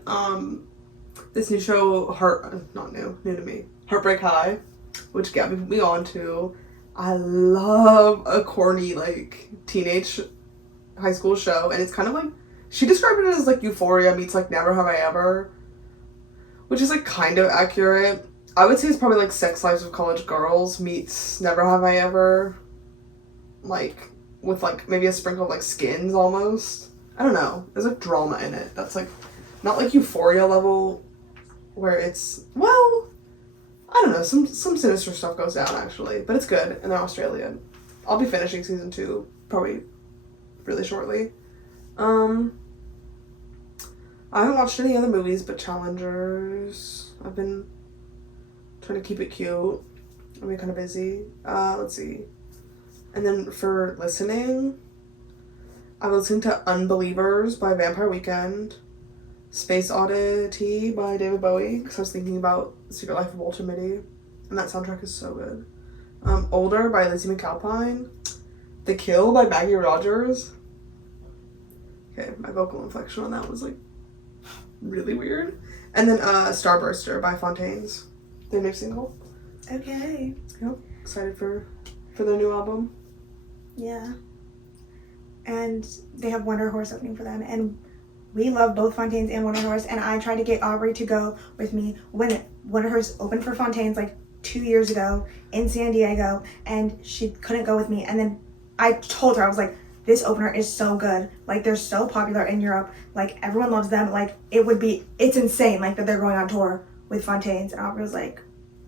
this new show, not new to me, Heartbreak High, which Gabby put me on to. I love a corny, like, teenage high school show, and it's kind of like, she described it as like Euphoria meets like Never Have I Ever, which is like kind of accurate. I would say it's probably like Sex Lives of College Girls meets Never Have I Ever, like with like maybe a sprinkle of like Skins almost. I don't know. There's like drama in it that's like not like Euphoria level where it's, well, I don't know, some sinister stuff goes down actually, but it's good, and they're Australian. I'll be finishing season 2 probably really shortly. I haven't watched any other movies but Challengers. I've been trying to keep it cute. I've been kind of busy. Let's see. And then for listening, I've listened to Unbelievers by Vampire Weekend, Space Oddity by David Bowie, because I was thinking about Secret Life of Walter Mitty, and that soundtrack is so good. Older by Lizzie McAlpine, The Kill by Maggie Rogers. Okay, my vocal inflection on that was like really weird. And then Starburster by Fontaines, their new single. Okay. Yep, excited for their new album. Yeah. And they have Wonder Horse opening for them, and we love both Fontaines and Wonder Horse, and I tried to get Aubrey to go with me when Wonder Horse opened for Fontaines like 2 years ago in San Diego, and she couldn't go with me. And then I told her, I was like, this opener is so good. Like, they're so popular in Europe. Like, everyone loves them. Like, it's insane, like, that they're going on tour with Fontaines. And Aubrey was like,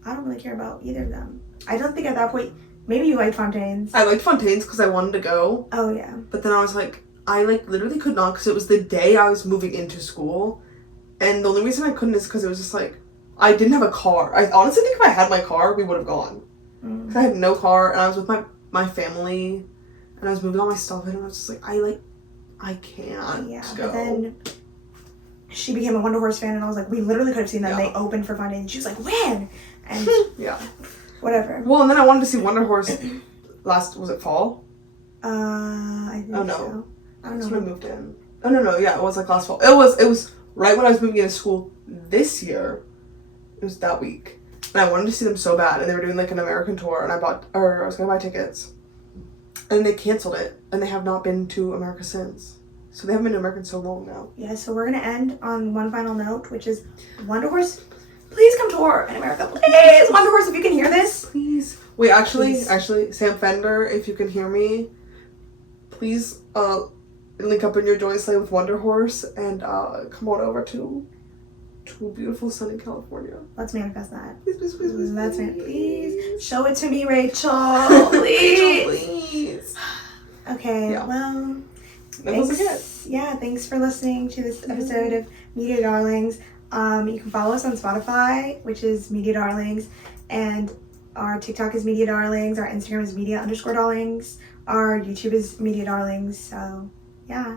I don't really care about either of them. I don't think at that point, maybe you liked Fontaines. I liked Fontaines because I wanted to go. Oh, yeah. But then I was like, I like literally could not because it was the day I was moving into school. And the only reason I couldn't is because it was just like, I didn't have a car. I honestly think if I had my car, we would have gone. Because I had no car, and I was with my family, and I was moving all my stuff in, and I was just like, I can't go. But then she became a Wonder Horse fan, and I was like, we literally could have seen them. Yeah. They opened for Fontaines, and she was like, when? And yeah. Whatever. Well, and then I wanted to see Wonder Horse was it fall? I think so. I don't know. That's when I moved in. Oh, no, yeah, it was like last fall. It was right when I was moving into school this year. It was that week. And I wanted to see them so bad, and they were doing like an American tour, and I was gonna buy tickets. And they canceled it, and they have not been to America since. So they haven't been to America in so long now. Yeah, so we're gonna end on one final note, which is Wonder Horse, please come tour in America. Please! Wonder Horse, if you can hear this. Please. Wait, actually, Sam Fender, if you can hear me, please link up in your joy sleigh with Wonder Horse and come on over to beautiful sunny California. Let's manifest that. Please. Please show it to me, Rachel. Please. Rachel, please. Okay, Yeah. well, That was like it. Yeah, thanks for listening to this episode of Media Darlings. You can follow us on Spotify, which is Media Darlings, and our TikTok is Media Darlings. Our Instagram is Media_Darlings. Our YouTube is Media Darlings. So, yeah.